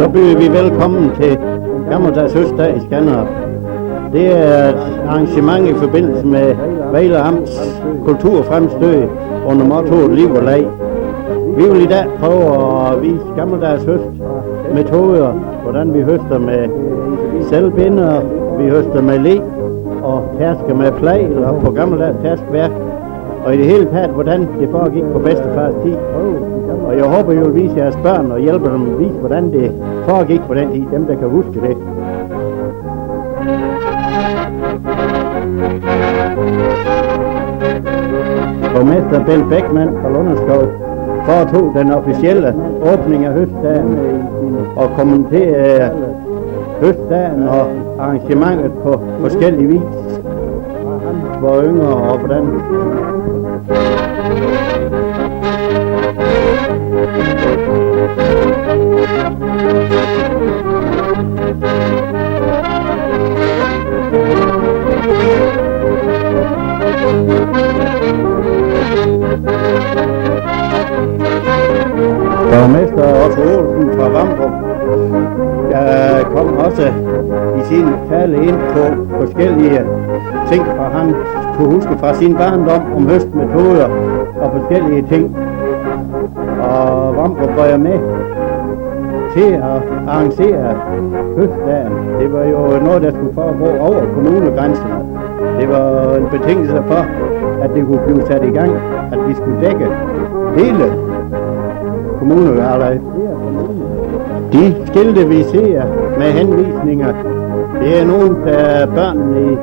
Så byder vi velkommen til Gammeldags Høstdag i Skanderup. Det er et arrangement i forbindelse med Vejle Amts kulturfremstød under mottoet Liv og Leg. Vi vil i dag prøve at vise gammeldags høstmetoder, hvordan vi høster med selvbinder, vi høster med le og tærsker med flag og på gammeldags tærskværk. Og i det hele taget, hvordan det foregik på bedstefars tid. Og jeg håber, I vil vise jeres børn og hjælpe dem at vise, hvordan det foregik på den tid, dem der kan huske det. Borgmester Bent Beckmann fra Lunderskov foretog den officielle åbning af høstdagen og kommenterede høstdagen og arrangementet på forskellige vis. Hvor yngre og hvordan. Borgmester Otto Olsen fra Vamdrup kom også i sin tale ind på forskellige ting, fra han kunne huske fra sin barndom om høstmetoder og forskellige ting. Og Vamdrup var jeg med til at arrangere høstdagen. Det var jo noget, der skulle foregå over kommunegrænserne. Det var en betingelse for, at det kunne blive sat i gang, at vi skulle dække hele kommunen. De skilte, vi ser med henvisninger, det er nogle, der børnene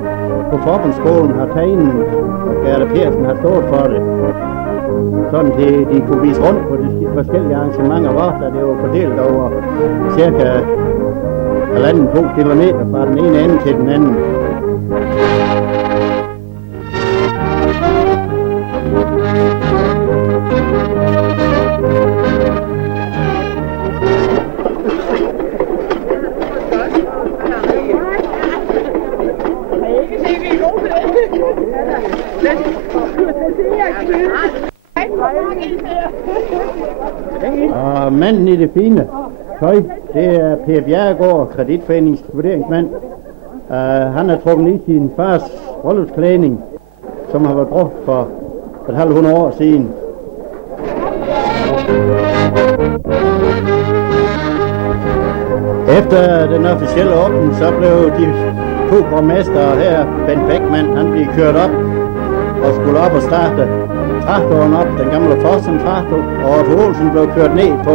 på forbundsskolen har tegnet, og Gerda Persen har stået for det. Sådan de kunne vise rundt på de forskellige arrangementer, hvor der det var fordelt over cirka 1,5-2 kilometer fra den ene ende til den anden. Og manden i det fine tøj, det er Per Bjerregaard, kreditforeningens vurderingsmand. Han er trukket i sin fars bryllupsklædning, som har været brugt for 100 år siden. Efter den officielle åbning, så blev de to borgmestre her, Bent Beckmann, han blev kørt op og skulle op og starte traktoren op, den gamle Fossen traktor, og Otto Olsen blev kørt ned på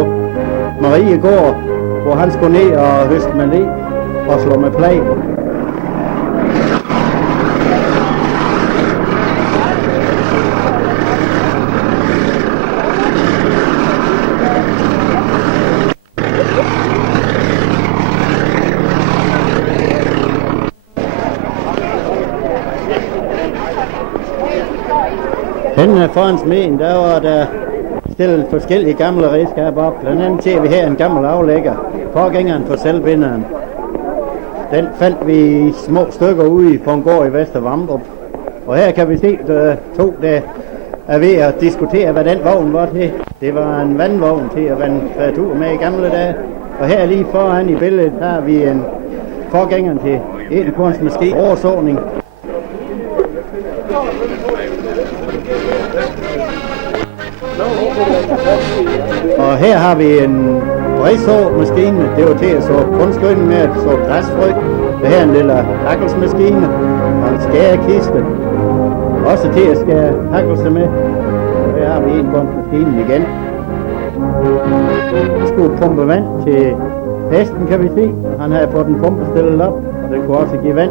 Mariegård, hvor han skulle ned og høste med le og slå med flag. Henne foran smeden, der var der stillet forskellige gamle redskaber op. Blandt andet ser vi her en gammel aflægger, forgængeren for selvbinderen. Den fandt vi i små stykker ude på en gård i Vester Vamdrup. Og her kan vi se to, der er ved at diskutere, hvad den vogn var til. Det var en vandvogn til at vande tur med i gamle dage. Og her lige foran i billedet, der har vi en forgænger til etkornsmaskine oversåning. Og her har vi en bredsåmaskine, det var til at så grundskønnen med at så græsfrø. Det her er en lille hakkelsmaskine og en skærekiste, også til at skære hakkelse med. Og her har vi en maskinen igen. Vi skulle pumpe vand til hesten, kan vi se. Han har fået en pumpe stillet op, og den kunne også give vand.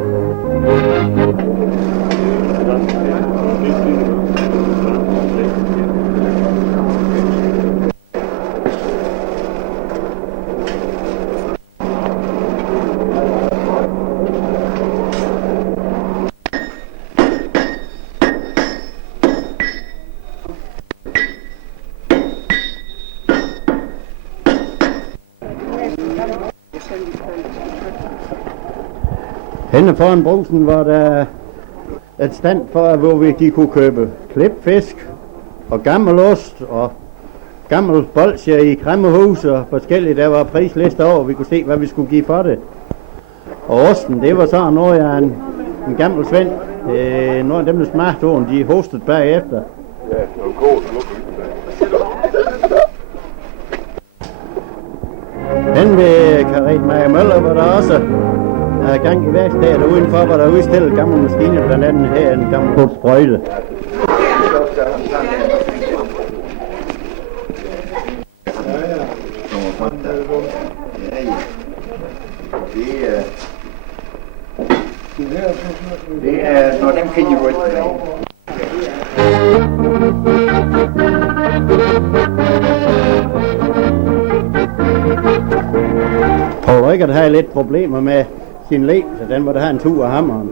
Henne foran brusen var der et stand for, hvor de kunne købe klipfisk og gammel ost og gammel bolsje i Kræmmehus og forskelligt. Der var prislister over, vi kunne se, hvad vi skulle give for det. Og osten, det var så noget af en gammel svend. Nogle af dem, der smagte oven, de hostede bagefter. Den ved Karin Maja Møller var der også gang i værkstedet, og udenfor var der udstillet gamle maskiner, blandt andet her en gammel sprøjte. Det er, når dem kan I rykke med. Poul Røgert havde lidt problemer med sin leg, så den måtte have en tur af hammeren.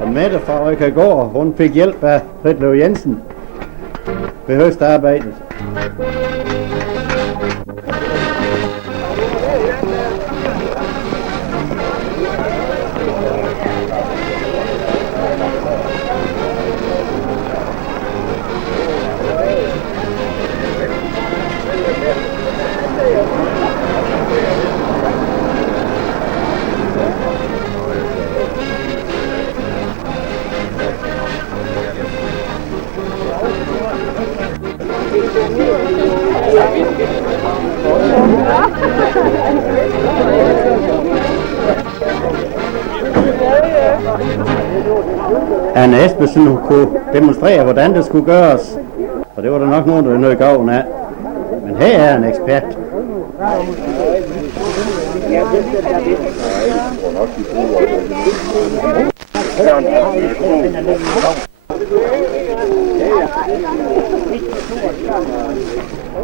Og Mette fra Røgkergård, hun fik hjælp af Fritlev Jensen ved høstarbejdet. Anne Espesen kunne demonstrere, hvordan det skulle gøres, og det var der nok nogen, der nød gavn af. Men her er en ekspert.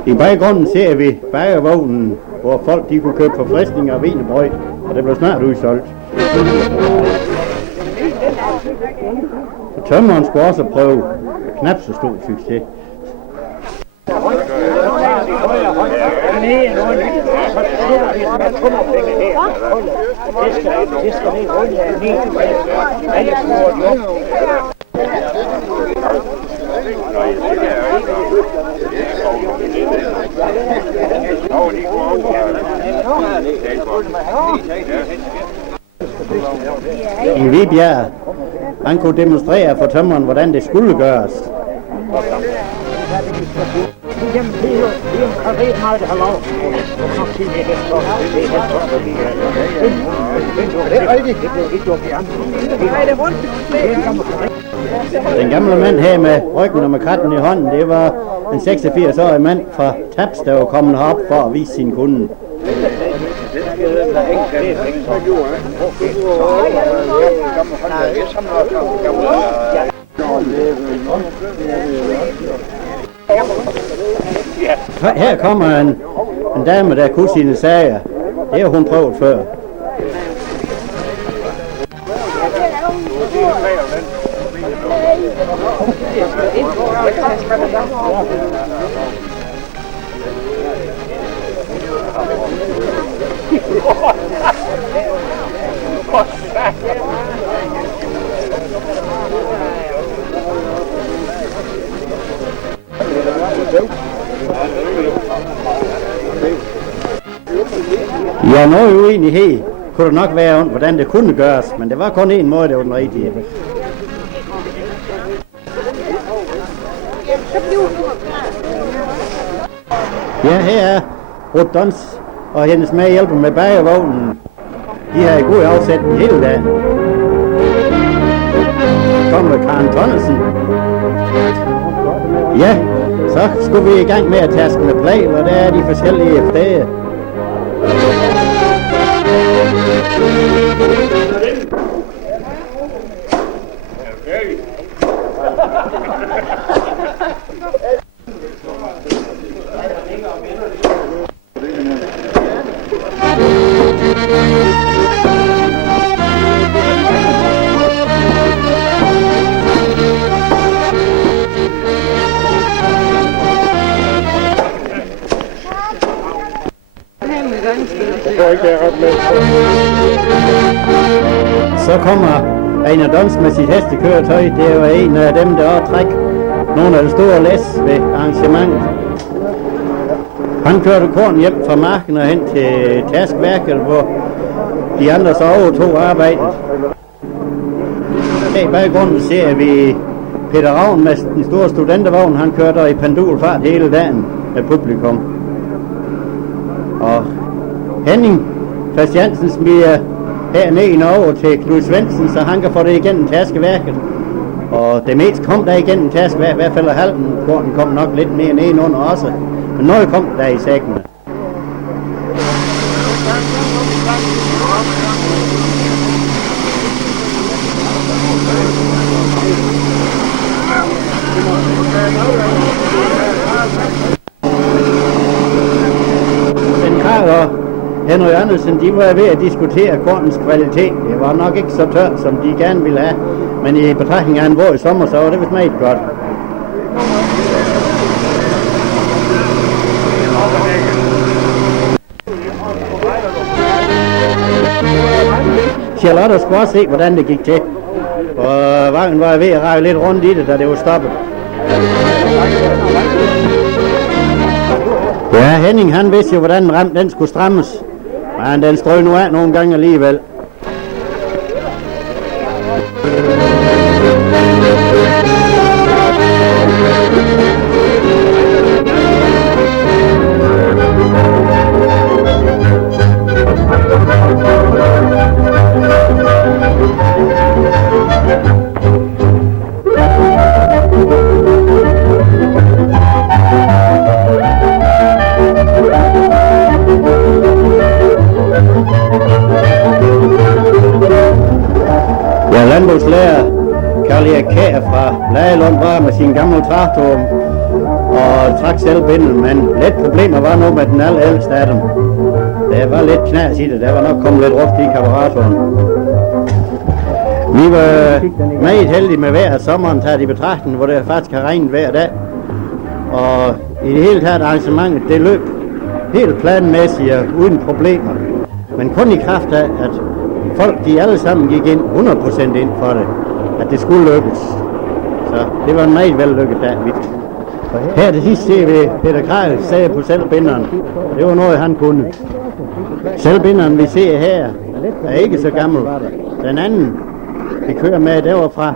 I baggrunden ser vi bagervognen, hvor folk de kunne købe forfriskninger og vin og brød, og det blev snart udsolgt. Og tømmeren skulle også prøve knap så stor succes. I Vibjerg, han kunne demonstrere for tømmeren, hvordan det skulle gøres. Den gamle mand her med ryggen og med kratten i hånden, det var en 86-årig mand fra Taps, der var kommet herop for at vise sin kunde. Her kommer en dame, der kunne sine sager. Det har hun prøvet før. Ja, noget uenighed kunne der nok være om, hvordan det kunne gøres, men det var kun en måde, det var den rigtige. Ja, her er Ruth Dons og hendes medhjælper med bagervognen. De har i god afsætning hele dagen. Kommer Karen Tonnesen. Ja, så skulle vi i gang med at taske med plæl, og der er de forskellige steder. Så kommer Einar Dons med sit hestekøretøj, det var en af dem, der også træk nogle af de store læs ved arrangementet. Han kørte korn hjem fra marken og hen til taskværket, hvor de andre så overtog arbejdet. Her i baggrunden ser vi Peter Ravn med den store studentervogn. Han kørte i pendulfart hele dagen med publikum. Og Henning Christiansen smider hernede over til Knud Svendsen, så han kan få det igennem taskeværket. Og det mest kom der igennem taskeværket, i hvert fald halven. Korten kom nok lidt mere nedenunder også. Men noget kom der i sækkene. Den Karl og Henry Andersen, de var ved at diskutere kornens kvalitet. Det var nok ikke så tørt, som de gerne ville have. Men i betragtning af en våd i sommer, så var det vist meget godt. Charlotte skulle også se, hvordan det gik til. Og vagnen var ved at rage lidt rundt i det, da det var stoppet. Ja, Henning han vidste jo, hvordan rammen den skulle strammes. Men den strøg nu af nogle gange alligevel. Landbrugslærer Karl Erik Kjær fra Lagelund var med sin gamle traktor og trak selv binden, men lidt problemer var nu med den allerældste af dem. Der var lidt knas i det, der var nok kommet lidt ruft i karburatoren. Vi var meget heldige med vejret sommeren taget i betragtning, hvor det faktisk har regnet hver dag. Og i det hele taget arrangementet, det løb helt planmæssigt og uden problemer. Men kun i kraft af, at folk de alle sammen gik ind 100% ind for det, at det skulle lykkes. Så det var en meget vellykket dag. Her til sidst ser vi Peter Krejl sagde på selvbinderen. Det var noget han kunne. Selvbinderen vi ser her er ikke så gammel. Den anden vi kører med, det var fra